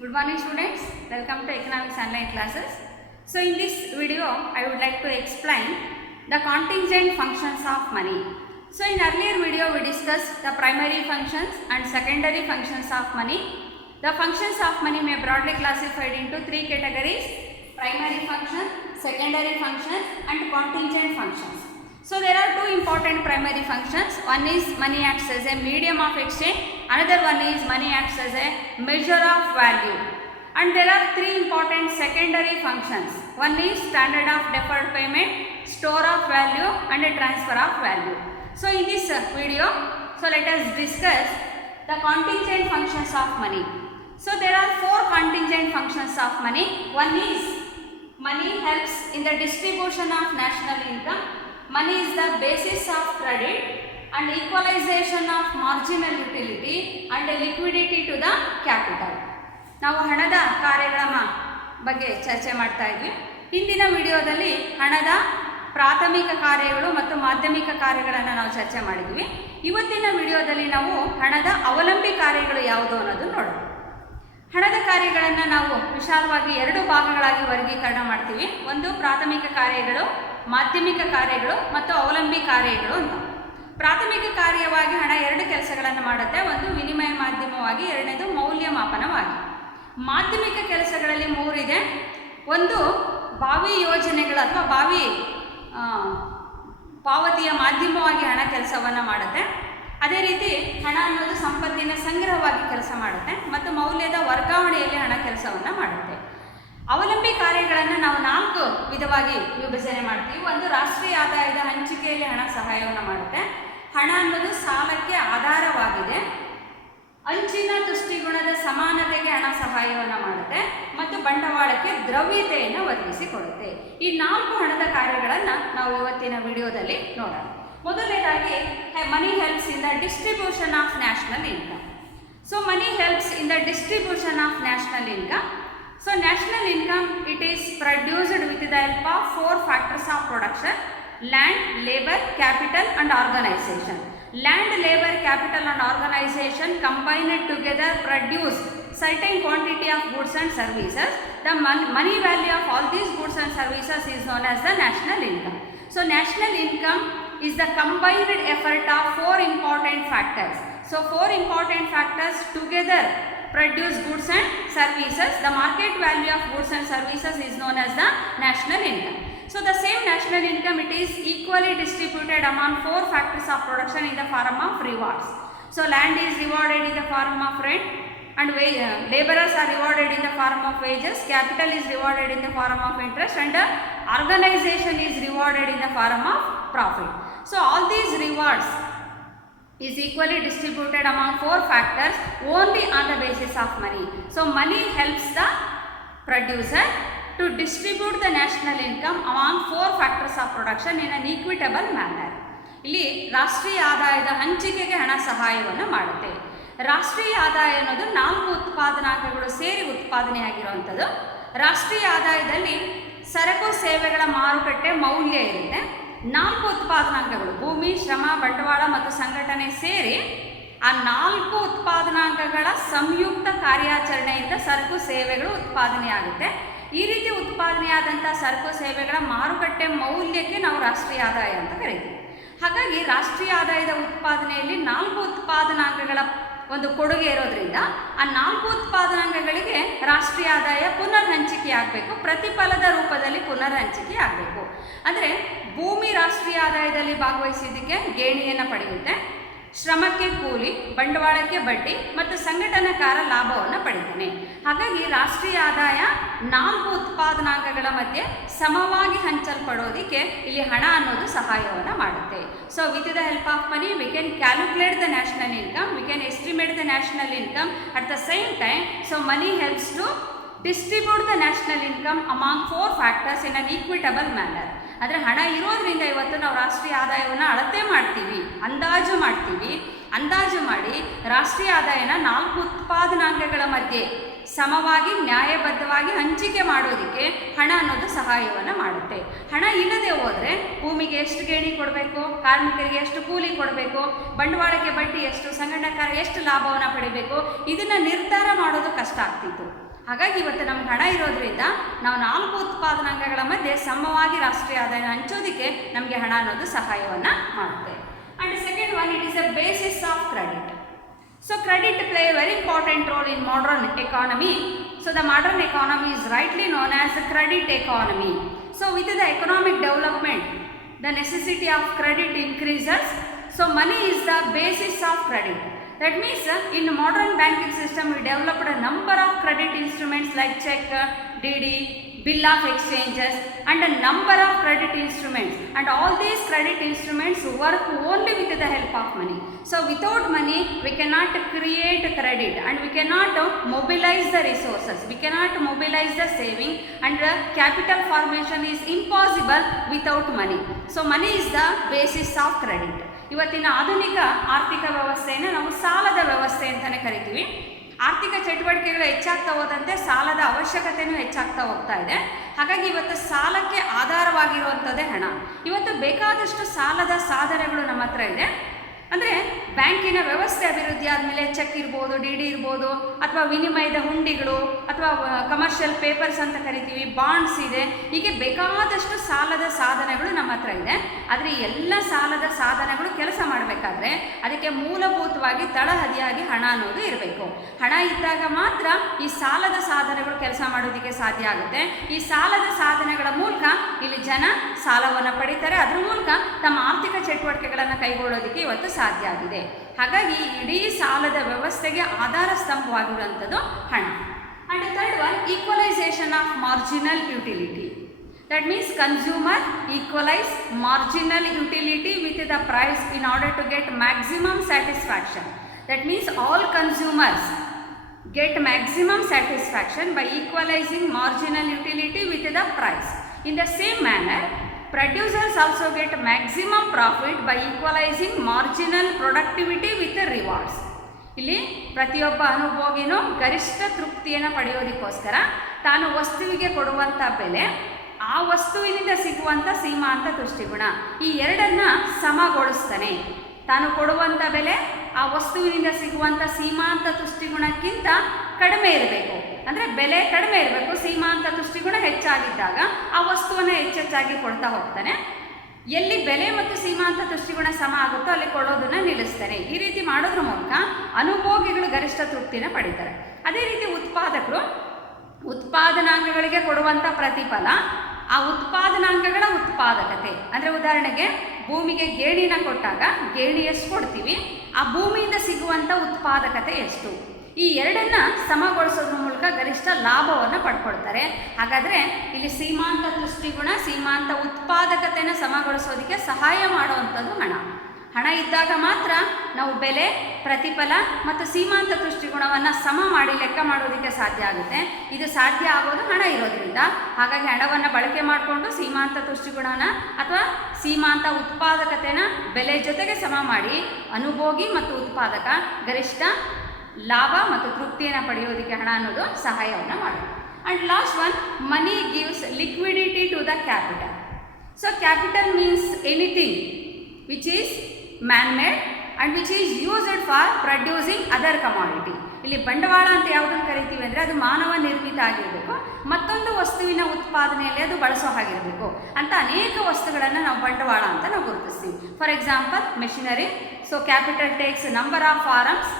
Good morning students, welcome to economics online classes. So in this video I would like to explain the contingent functions of money. So in earlier video we discussed the primary functions and secondary functions of money. The functions of money may broadly classified into three categories: primary function, secondary functions and contingent functions. So there are two important primary functions. One is money acts as a medium of exchange, another one is money acts as a measure of value. And there are three important secondary functions. One is standard of deferred payment, store of value and a transfer of value. So in this video, so let us discuss the contingent functions of money. So there are four contingent functions of money. One is money helps in the distribution of national income. Money is the basis of credit and equalization of marginal utility and liquidity to the capital. ನಾವು ಹಣದ ಕಾರ್ಯಗಳ ಬಗ್ಗೆ ಚರ್ಚೆ ಮಾಡ್ತಾ ಇದ್ವಿ. ಹಿಂದಿನ ವಿಡಿಯೋದಲ್ಲಿ ಹಣದ ಪ್ರಾಥಮಿಕ ಕಾರ್ಯಗಳು ಮತ್ತು ಮಾಧ್ಯಮಿಕ ಕಾರ್ಯಗಳನ್ನು ನಾವು ಚರ್ಚೆ ಮಾಡಿದ್ವಿ. ಇವತ್ತಿನ ವಿಡಿಯೋದಲ್ಲಿ ನಾವು ಹಣದ ಅವಲಂಬಿ ಕಾರ್ಯಗಳು ಯಾವುದು ಅನ್ನೋದು ನೋಡೋಣ. ಹಣದ ಕಾರ್ಯಗಳನ್ನು ನಾವು ವಿಶಾಲವಾಗಿ ಎರಡು ಭಾಗಗಳಾಗಿ ವರ್ಗೀಕರಣ ಮಾಡ್ತೀವಿ. ಒಂದು ಪ್ರಾಥಮಿಕ ಕಾರ್ಯಗಳು, ಮಾಧ್ಯಮಿಕ ಕಾರ್ಯಗಳು ಮತ್ತು ಅವಲಂಬಿ ಕಾರ್ಯಗಳು ಅಂತ. ಪ್ರಾಥಮಿಕ ಕಾರ್ಯವಾಗಿ ಹಣ ಎರಡು ಕೆಲಸಗಳನ್ನು ಮಾಡುತ್ತೆ. ಒಂದು ವಿನಿಮಯ ಮಾಧ್ಯಮವಾಗಿ, ಎರಡನೇದು ಮೌಲ್ಯಮಾಪನವಾಗಿ. ಮಾಧ್ಯಮಿಕ ಕೆಲಸಗಳಲ್ಲಿ ಮೂರಿದೆ. ಒಂದು ಭಾವಿ ಯೋಜನೆಗಳು ಅಥವಾ ಭಾವಿ ಪಾವತಿಯ ಮಾಧ್ಯಮವಾಗಿ ಹಣ ಕೆಲಸವನ್ನು ಮಾಡುತ್ತೆ. ಅದೇ ರೀತಿ ಹಣ ಅನ್ನೋದು ಸಂಪತ್ತಿನ ಸಂಗ್ರಹವಾಗಿ ಕೆಲಸ ಮಾಡುತ್ತೆ ಮತ್ತು ಮೌಲ್ಯದ ವರ್ಗಾವಣೆಯಲ್ಲಿ ಹಣ ಕೆಲಸವನ್ನು ಮಾಡುತ್ತೆ. ಅವಲಂಬಿ ಕಾರ್ಯಗಳನ್ನು ನಾವು ನಾಲ್ಕು ವಿಧವಾಗಿ ವಿಭಜನೆ ಮಾಡ್ತೀವಿ. ಒಂದು ರಾಷ್ಟ್ರೀಯ ಆದಾಯದ ಹಂಚಿಕೆಯಲ್ಲಿ ಹಣ ಸಹಾಯವನ್ನು ಮಾಡುತ್ತೆ. ಹಣ ಅನ್ನೋದು ಸಾಲಕ್ಕೆ ಆಧಾರವಾಗಿದೆ. ಅಂಚಿನ ದೃಷ್ಟಿಗುಣದ ಸಮಾನತೆಗೆ ಹಣ ಸಹಾಯವನ್ನು ಮಾಡುತ್ತೆ ಮತ್ತು ಬಂಡವಾಳಕ್ಕೆ ದ್ರವ್ಯತೆಯನ್ನು ಒದಗಿಸಿಕೊಡುತ್ತೆ. ಈ ನಾಲ್ಕು ಹಣದ ಕಾರ್ಯಗಳನ್ನು ನಾವು ಇವತ್ತಿನ ವಿಡಿಯೋದಲ್ಲಿ ನೋಡೋಣ. ಮೊದಲನೇದಾಗಿ money helps in the distribution of national income. So money helps in the distribution of national income. So national income, it is produced with the help of four factors of production: land, labor, capital and organization. Land, labor, capital and organization combined together produce certain quantity of goods and services. The money value of all these goods and services is known as the national income. So national income is the combined effort of four important factors. So four important factors together produce goods and services. The market value of goods and services is known as the national income. So the same national income, it is equally distributed among four factors of production in the form of rewards. So land is rewarded in the form of rent and laborers are rewarded in the form of wages, capital is rewarded in the form of interest and organization is rewarded in the form of profit. So all these rewards is equally distributed among four factors only on the basis of money. So money helps the producer to distribute the national income among four factors of production in an equitable manner. ಇಲ್ಲಿ ರಾಷ್ಟ್ರೀಯ ಆದಾಯದ ಹಂಚಿಕೆಗೆ ಹಣ ಸಹಾಯವನ್ನು ಮಾಡುತ್ತೆ. ರಾಷ್ಟ್ರೀಯ ಆದಾಯ ಅನ್ನೋದು ನಾಲ್ಕು ಉತ್ಪಾದನಾಂಗಗಳು ಸೇರಿ ಉತ್ಪಾದನೆಯಾಗಿರುವಂಥದ್ದು. ರಾಷ್ಟ್ರೀಯ ಆದಾಯದಲ್ಲಿ ಸರಕು ಸೇವೆಗಳ ಮಾರುಕಟ್ಟೆ ಮೌಲ್ಯ ಇರುತ್ತೆ. ನಾಲ್ಕು ಉತ್ಪಾದನಾಂಗಗಳು ಭೂಮಿ, ಶ್ರಮ, ಬಂಡವಾಳ ಮತ್ತು ಸಂಘಟನೆ ಸೇರಿ ಆ ನಾಲ್ಕು ಉತ್ಪಾದನಾಂಗಗಳ ಸಂಯುಕ್ತ ಕಾರ್ಯಾಚರಣೆಯಿಂದ ಸರಕು ಸೇವೆಗಳು ಉತ್ಪಾದನೆಯಾಗುತ್ತೆ. ಈ ರೀತಿ ಉತ್ಪಾದನೆಯಾದಂಥ ಸರಕು ಸೇವೆಗಳ ಮಾರುಕಟ್ಟೆ ಮೌಲ್ಯಕ್ಕೆ ನಾವು ರಾಷ್ಟ್ರೀಯ ಆದಾಯ ಅಂತ ಕರೀತೀವಿ. ಹಾಗಾಗಿ ರಾಷ್ಟ್ರೀಯ ಆದಾಯದ ಉತ್ಪಾದನೆಯಲ್ಲಿ ನಾಲ್ಕು ಉತ್ಪಾದನಾಂಗಗಳ ಒಂದು ಕೊಡುಗೆ ಇರೋದ್ರಿಂದ ಆ ನಾಲ್ಕು ಉತ್ಪಾದನಾಂಗಗಳಿಗೆ ರಾಷ್ಟ್ರೀಯ ಆದಾಯ ಪುನರ್ ಹಂಚಿಕೆ ಆಗಬೇಕು, ಪ್ರತಿಫಲದ ರೂಪದಲ್ಲಿ ಪುನರ್ ಹಂಚಿಕೆ ಆಗಬೇಕು. ಅಂದರೆ ಭೂಮಿ ರಾಷ್ಟ್ರೀಯ ಆದಾಯದಲ್ಲಿ ಭಾಗವಹಿಸಿದ್ದಕ್ಕೆ ಗೇಣಿಯನ್ನು ಪಡೆಯುತ್ತೆ, ಶ್ರಮಕ್ಕೆ ಕೂಲಿ, ಬಂಡವಾಳಕ್ಕೆ ಬಡ್ಡಿ ಮತ್ತು ಸಂಘಟನಾಕಾರ ಲಾಭವನ್ನು ಪಡಿತಾನೆ. ಹಾಗಾಗಿ ರಾಷ್ಟ್ರೀಯ ಆದಾಯ ನಾಲ್ಕು ಉತ್ಪಾದನಾಂಗಗಳ ಮಧ್ಯೆ ಸಮವಾಗಿ ಹಂಚಲ್ಪಡೋದಕ್ಕೆ ಇಲ್ಲಿ ಹಣ ಅನ್ನೋದು ಸಹಾಯವನ್ನು ಮಾಡುತ್ತೆ. So with the help of money we can calculate the national income, we can estimate the national income at the same time. So money helps to distribute the national income among four factors in an equitable manner. ಅಂದರೆ ಹಣ ಇರೋದ್ರಿಂದ ಇವತ್ತು ನಾವು ರಾಷ್ಟ್ರೀಯ ಆದಾಯವನ್ನು ಅಳತೆ ಮಾಡ್ತೀವಿ, ಅಂದಾಜು ಮಾಡ್ತೀವಿ. ಅಂದಾಜು ಮಾಡಿ ರಾಷ್ಟ್ರೀಯ ಆದಾಯನ ನಾಲ್ಕು ಉತ್ಪಾದನಾಂಗಗಳ ಮಧ್ಯೆ ಸಮವಾಗಿ ನ್ಯಾಯಬದ್ಧವಾಗಿ ಹಂಚಿಕೆ ಮಾಡೋದಕ್ಕೆ ಹಣ ಅನ್ನೋದು ಸಹಾಯವನ್ನು ಮಾಡುತ್ತೆ. ಹಣ ಇಲ್ಲದೆ ಹೋದರೆ ಭೂಮಿಗೆ ಎಷ್ಟು ಗೇಣಿ ಕೊಡಬೇಕು, ಕಾರ್ಮಿಕರಿಗೆ ಎಷ್ಟು ಕೂಲಿ ಕೊಡಬೇಕು, ಬಂಡವಾಳಕ್ಕೆ ಬಡ್ಡಿ ಎಷ್ಟು, ಸಂಘಟನಾಕಾರ ಎಷ್ಟು ಲಾಭವನ್ನು ಪಡಿಬೇಕು, ಇದನ್ನು ನಿರ್ಧಾರ ಮಾಡೋದು ಕಷ್ಟ ಆಗ್ತಿತ್ತು. ಹಾಗಾಗಿ ಇವತ್ತು ನಮ್ಗೆ ಹಣ ಇರೋದ್ರಿಂದ ನಾವು 4 ಉತ್ಪಾದನಾಂಗಗಳ ಮಧ್ಯೆ ಸಮವಾಗಿ ರಾಷ್ಟ್ರೀಯ ಆದಾಯನ ಹಂಚೋದಕ್ಕೆ ನಮಗೆ ಹಣ ಅನ್ನೋದು ಸಹಾಯವನ್ನು ಮಾಡುತ್ತೆ. And second one, it is a basis of credit. So credit play a very important role in modern economy. So the modern economy is rightly known as the credit economy. So with the economic development, the necessity of credit increases. So money is the basis of credit. That means in modern banking system we developed a number of credit instruments like check, DD, bill of exchanges and a number of credit instruments, and all these credit instruments work only with the help of money. So without money we cannot create credit and we cannot mobilize the resources, we cannot mobilize the saving, and the capital formation is impossible without money. So money is the basis of credit. ಇವತ್ತಿನ ಆಧುನಿಕ ಆರ್ಥಿಕ ವ್ಯವಸ್ಥೆಯನ್ನು ನಾವು ಸಾಲದ ವ್ಯವಸ್ಥೆ ಅಂತಲೇ ಕರಿತೀವಿ. ಆರ್ಥಿಕ ಚಟುವಟಿಕೆಗಳು ಹೆಚ್ಚಾಗ್ತಾ ಹೋದಂತೆ ಸಾಲದ ಅವಶ್ಯಕತೆಯೂ ಹೆಚ್ಚಾಗ್ತಾ ಹೋಗ್ತಾ ಇದೆ. ಹಾಗಾಗಿ ಇವತ್ತು ಸಾಲಕ್ಕೆ ಆಧಾರವಾಗಿರುವಂಥದ್ದೇ ಹಣ. ಇವತ್ತು ಬೇಕಾದಷ್ಟು ಸಾಲದ ಸಾಧನಗಳು ನಮ್ಮ ಹತ್ರ ಇದೆ. ಅಂದರೆ ಬ್ಯಾಂಕಿನ ವ್ಯವಸ್ಥೆ ಅಭಿವೃದ್ಧಿ ಆದಮೇಲೆ ಚೆಕ್ ಇರ್ಬೋದು, ಡಿ ಡಿ ಇರ್ಬೋದು, ಅಥವಾ ವಿನಿಮಯದ ಹುಂಡಿಗಳು, ಅಥವಾ ಕಮರ್ಷಿಯಲ್ ಪೇಪರ್ಸ್ ಅಂತ ಕರಿತೀವಿ, ಬಾಂಡ್ಸ್ ಇದೆ. ಹೀಗೆ ಬೇಕಾದಷ್ಟು ಸಾಲದ ಸಾಧನಗಳು ನಮ್ಮ ಹತ್ರ ಇದೆ. ಆದರೆ ಈ ಎಲ್ಲ ಸಾಲದ ಸಾಧನಗಳು ಕೆಲಸ ಮಾಡಬೇಕಾದ್ರೆ ಅದಕ್ಕೆ ಮೂಲಭೂತವಾಗಿ ತಳಹದಿಯಾಗಿ ಹಣ ಅನ್ನೋದು ಇರಬೇಕು. ಹಣ ಇದ್ದಾಗ ಮಾತ್ರ ಈ ಸಾಲದ ಸಾಧನಗಳು ಕೆಲಸ ಮಾಡೋದಕ್ಕೆ ಸಾಧ್ಯ ಆಗುತ್ತೆ. ಈ ಸಾಲದ ಸಾಧನಗಳ ಮೂಲಕ ಇಲ್ಲಿ ಜನ ಸಾಲವನ್ನು ಪಡಿತಾರೆ, ಅದ್ರ ಮೂಲಕ ತಮ್ಮ ಆರ್ಥಿಕ ಚಟುವಟಿಕೆಗಳನ್ನು ಕೈಗೊಳ್ಳೋದಕ್ಕೆ ಇವತ್ತು ಸಾಧ್ಯ ಆಗಿದೆ. ಹಾಗಾಗಿ ಇಡೀ ಸಾಲದ ವ್ಯವಸ್ಥೆಗೆ ಆಧಾರ ಸ್ತಂಭವಾಗಿರುವಂಥದ್ದು ಹಣ. And third one, equalisation of marginal utility. That means consumer equalize marginal utility with the price in order to get maximum satisfaction. That means all consumers get maximum satisfaction by equalizing marginal utility with the price. In the same manner, producers also get maximum profit by equalizing marginal productivity with the rewards. ಇಲ್ಲಿ ಪ್ರತಿಯೊಬ್ಬ ಅನುಭೋಗಿನೂ ಗರಿಷ್ಠ ತೃಪ್ತಿಯನ್ನು ಪಡೆಯೋದಕ್ಕೋಸ್ಕರ ತಾನು ವಸ್ತುವಿಗೆ ಕೊಡುವಂಥ ಬೆಲೆ, ಆ ವಸ್ತುವಿನಿಂದ ಸಿಗುವಂಥ ಸೀಮಾಂತ ತುಷ್ಟಿಗುಣ, ಈ ಎರಡನ್ನ ಸಮಗೊಳಿಸ್ತಾನೆ. ತಾನು ಕೊಡುವಂಥ ಬೆಲೆ ಆ ವಸ್ತುವಿನಿಂದ ಸಿಗುವಂಥ ಸೀಮಾಂತ ತುಷ್ಟಿಗುಣಕ್ಕಿಂತ ಕಡಿಮೆ ಇರಬೇಕು. ಅಂದರೆ ಬೆಲೆ ಕಡಿಮೆ ಇರಬೇಕು, ಸೀಮಾಂತ ತುಷ್ಟಿಗುಣ ಹೆಚ್ಚಾಗಿದ್ದಾಗ ಆ ವಸ್ತುವನ್ನು ಹೆಚ್ಚೆಚ್ಚಾಗಿ ಕೊಡ್ತಾ ಹೋಗ್ತಾನೆ. ಎಲ್ಲಿ ಬೆಲೆ ಮತ್ತು ಸೀಮಾಂತ ತುಷ್ಟಿಗುಣ ಸಮ ಆಗುತ್ತೋ ಅಲ್ಲಿ ಕೊಡೋದನ್ನು ನಿಲ್ಲಿಸ್ತಾನೆ. ಈ ರೀತಿ ಮಾಡೋದ್ರ ಮೂಲಕ ಅನುಭೋಗಿಗಳು ಗರಿಷ್ಠ ತೃಪ್ತಿನ ಪಡಿತಾರೆ. ಅದೇ ರೀತಿ ಉತ್ಪಾದಕರು ಉತ್ಪಾದನಾಂಗಗಳಿಗೆ ಕೊಡುವಂಥ ಪ್ರತಿಫಲ, ಆ ಉತ್ಪಾದನಾಂಗಗಳ ಉತ್ಪಾದಕತೆ. ಅಂದರೆ ಉದಾಹರಣೆಗೆ ಭೂಮಿಗೆ ಗೇಣಿನ ಕೊಟ್ಟಾಗ ಗೇಣಿ ಎಷ್ಟು ಕೊಡ್ತೀವಿ, ಆ ಭೂಮಿಯಿಂದ ಸಿಗುವಂಥ ಉತ್ಪಾದಕತೆ ಎಷ್ಟು, ಈ ಎರಡನ್ನ ಸಮಗೊಳಿಸೋದ್ರ ಮೂಲಕ ಗರಿಷ್ಠ ಲಾಭವನ್ನು ಪಡ್ಕೊಳ್ತಾರೆ. ಹಾಗಾದರೆ ಇಲ್ಲಿ ಸೀಮಾಂತ ದೃಷ್ಟಿಗುಣ, ಸೀಮಾಂತ ಉತ್ಪಾದಕತೆಯನ್ನು ಸಮಗೊಳಿಸೋದಕ್ಕೆ ಸಹಾಯ ಮಾಡುವಂಥದ್ದು ಹಣ. ಹಣ ಇದ್ದಾಗ ಮಾತ್ರ ನಾವು ಬೆಲೆ, ಪ್ರತಿಫಲ ಮತ್ತು ಸೀಮಾಂತ ದೃಷ್ಟಿಗುಣವನ್ನು ಸಮ ಮಾಡಿ ಲೆಕ್ಕ ಮಾಡೋದಕ್ಕೆ ಸಾಧ್ಯ ಆಗುತ್ತೆ. ಇದು ಸಾಧ್ಯ ಆಗೋದು ಹಣ ಇರೋದ್ರಿಂದ. ಹಾಗಾಗಿ ಹಣವನ್ನು ಬಳಕೆ ಮಾಡಿಕೊಂಡು ಸೀಮಾಂತ ದೃಷ್ಟಿಗುಣನ ಅಥವಾ ಸೀಮಾಂತ ಉತ್ಪಾದಕತೆನ ಬೆಲೆ ಜೊತೆಗೆ ಸಮ ಮಾಡಿ ಅನುಭೋಗಿ ಮತ್ತು ಉತ್ಪಾದಕ ಗರಿಷ್ಠ ಲಾಭ ಮತ್ತು ತೃಪ್ತಿಯನ್ನು ಪಡೆಯೋದಕ್ಕೆ ಹಣ ಅನ್ನೋದು ಸಹಾಯವನ್ನು ಮಾಡುತ್ತೆ. And last one, money gives liquidity to the capital. So capital means anything which is man-made and which is used for producing other commodity. ಇಲ್ಲಿ ಬಂಡವಾಳ ಅಂತ ಯಾವುದನ್ನು ಕರಿತೀವಿ ಅಂದರೆ ಅದು ಮಾನವ ನಿರ್ಮಿತ ಆಗಿರಬೇಕು, ಮತ್ತೊಂದು ವಸ್ತುವಿನ ಉತ್ಪಾದನೆಯಲ್ಲಿ ಅದು ಬಳಸೋ ಹಾಗಿರಬೇಕು ಅಂತ ಅನೇಕ ವಸ್ತುಗಳನ್ನು ನಾವು ಬಂಡವಾಳ ಅಂತ ನಾವು ಗುರುತಿಸ್ತೀವಿ. For example machinery. So capital takes number of forms.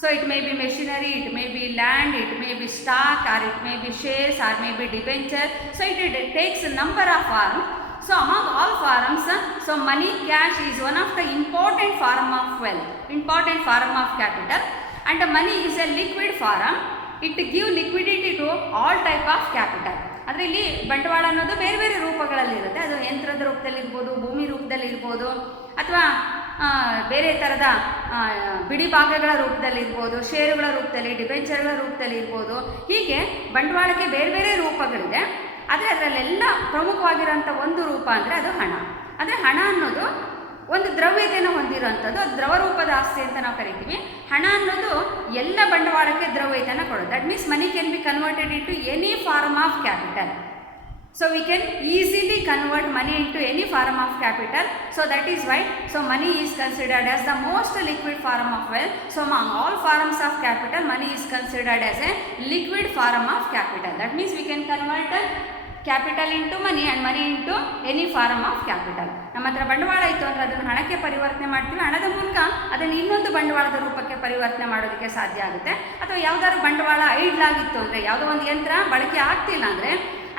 So it may be machinery, it may be land, it may be stock, or it may be shares, or may be debenture. So it takes a number of forms. So among all forms, so money, cash is one of the important form of wealth, important form of capital, and the money is a liquid form. It give liquidity to all type of capital. ಅದರಲ್ಲಿ ಬಂಡವಾಳ ಅನ್ನೋದು ಬೇರೆ ಬೇರೆ ರೂಪಗಳಲ್ಲಿರುತ್ತೆ. ಅದು ಯಂತ್ರದ ರೂಪದಲ್ಲಿರ್ಬೋದು, ಭೂಮಿ ರೂಪದಲ್ಲಿರ್ಬೋದು, ಅಥವಾ ಬೇರೆ ಥರದ ಬಿಡಿ ಭಾಗಗಳ ರೂಪದಲ್ಲಿರ್ಬೋದು, ಷೇರುಗಳ ರೂಪದಲ್ಲಿ, ಡಿಬೆಂಚರ್ಗಳ ರೂಪದಲ್ಲಿ ಇರ್ಬೋದು. ಹೀಗೆ ಬಂಡವಾಳಕ್ಕೆ ಬೇರೆ ಬೇರೆ ರೂಪಗಳಿದೆ. ಆದರೆ ಅದರಲ್ಲೆಲ್ಲ ಪ್ರಮುಖವಾಗಿರೋಂಥ ಒಂದು ರೂಪ ಅಂದರೆ ಅದು ಹಣ. ಅಂದರೆ ಹಣ ಅನ್ನೋದು ಒಂದು ದ್ರವ್ಯತೆಯನ್ನು ಹೊಂದಿರುವಂಥದ್ದು, ಅದು ದ್ರವ ರೂಪದ ಆಸ್ತಿ ಅಂತ ನಾವು ಕರಿತೀವಿ. ಹಣ ಅನ್ನೋದು ಎಲ್ಲ ಬಂಡವಾಳಕ್ಕೆ ದ್ರವ್ಯತೆಯನ್ನು ಕೊಡೋದು. That means money can be converted into any form of capital. So we can easily convert money into any form of capital. So that is why money is considered as the most liquid form of wealth. So among all forms of capital, money is considered as a liquid form of capital. That means we can convert capital into money and money into any form of capital. ನಮ್ಮ ಹತ್ರ ಬಂಡವಾಳ ಇತ್ತು ಅಂದರೆ ಅದನ್ನು ಹಣಕ್ಕೆ ಪರಿವರ್ತನೆ ಮಾಡ್ತೀವಿ. ಹಣದ ಮೂಲಕ ಅದನ್ನು ಇನ್ನೊಂದು ಬಂಡವಾಳದ ರೂಪಕ್ಕೆ ಪರಿವರ್ತನೆ ಮಾಡೋದಕ್ಕೆ ಸಾಧ್ಯ ಆಗುತ್ತೆ. ಅಥವಾ ಯಾವುದಾದ್ರು ಬಂಡವಾಳ ಐಡ್ಲಾಗಿತ್ತು ಅಂದರೆ, ಯಾವುದೋ ಒಂದು ಯಂತ್ರ ಬಳಕೆ ಆಗ್ತಿಲ್ಲ ಅಂದರೆ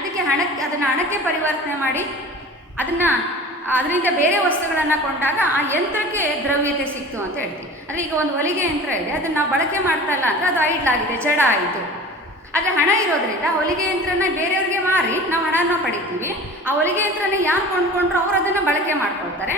ಅದಕ್ಕೆ ಅದನ್ನು ಹಣಕ್ಕೆ ಪರಿವರ್ತನೆ ಮಾಡಿ ಅದರಿಂದ ಬೇರೆ ವಸ್ತುಗಳನ್ನು ಕೊಂಡಾಗ ಆ ಯಂತ್ರಕ್ಕೆ ದ್ರವ್ಯತೆ ಸಿಕ್ತು ಅಂತ ಹೇಳ್ತೀವಿ. ಅಂದರೆ ಈಗ ಒಂದು ಹೊಲಿಗೆ ಯಂತ್ರ ಇದೆ, ಅದನ್ನು ನಾವು ಬಳಕೆ ಮಾಡ್ತಾ ಇಲ್ಲ ಅಂದರೆ ಅದು ಐಡ್ಲಾಗಿದೆ, ಜಡ ಆಯಿತು. ಆದರೆ ಹಣ ಇರೋದ್ರಿಂದ ಹೊಲಿಗೆ ಯಂತ್ರನ ಬೇರೆಯವ್ರಿಗೆ ಮಾರಿ ನಾವು ಹಣನ ಪಡಿತೀವಿ. ಆ ಹೊಲಿಗೆ ಯಂತ್ರನ ಯಾರು ಕೊಂಡ್ಕೊಂಡ್ರು ಅವರು ಅದನ್ನು ಬಳಕೆ ಮಾಡ್ಕೊಳ್ತಾರೆ.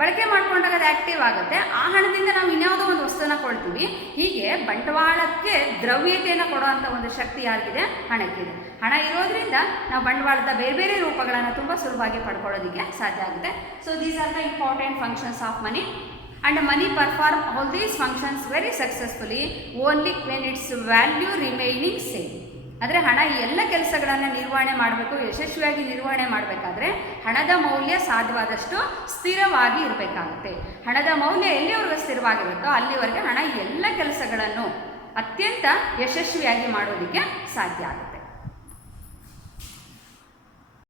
ಬಳಕೆ ಮಾಡ್ಕೊಂಡಾಗ ಅದು ಆ್ಯಕ್ಟಿವ್ ಆಗುತ್ತೆ. ಆ ಹಣದಿಂದ ನಾವು ಇನ್ಯಾವುದೋ ಒಂದು ವಸ್ತುನ ಕೊಡ್ತೀವಿ. ಹೀಗೆ ಬಂಡವಾಳಕ್ಕೆ ದ್ರವ್ಯತೆಯನ್ನು ಕೊಡುವಂಥ ಒಂದು ಶಕ್ತಿ ಯಾರಿಗಿದೆ? ಹಣಕ್ಕಿದೆ. ಹಣ ಇರೋದ್ರಿಂದ ನಾವು ಬಂಡವಾಳದ ಬೇರೆ ಬೇರೆ ರೂಪಗಳನ್ನು ತುಂಬ ಸುಲಭವಾಗಿ ಪಡ್ಕೊಳ್ಳೋದಕ್ಕೆ ಸಾಧ್ಯ ಆಗುತ್ತೆ. So these are the important functions of money. And money perform all these functions very successfully only when its value remaining same. ಆದರೆ ಹಣ ಈ ಎಲ್ಲ ಕೆಲಸಗಳನ್ನು ನಿರ್ವಹಣೆ ಮಾಡಬೇಕು, ಯಶಸ್ವಿಯಾಗಿ ನಿರ್ವಹಣೆ ಮಾಡಬೇಕಾದ್ರೆ ಹಣದ ಮೌಲ್ಯ ಸಾಧ್ಯವಾದಷ್ಟು ಸ್ಥಿರವಾಗಿ ಇರಬೇಕಾಗುತ್ತೆ. ಹಣದ ಮೌಲ್ಯ ಎಲ್ಲಿವರೆಗೂ ಸ್ಥಿರವಾಗಿರುತ್ತೋ ಅಲ್ಲಿವರೆಗೆ ಹಣ ಎಲ್ಲ ಕೆಲಸಗಳನ್ನು ಅತ್ಯಂತ ಯಶಸ್ವಿಯಾಗಿ ಮಾಡೋದಕ್ಕೆ ಸಾಧ್ಯ ಆಗುತ್ತೆ.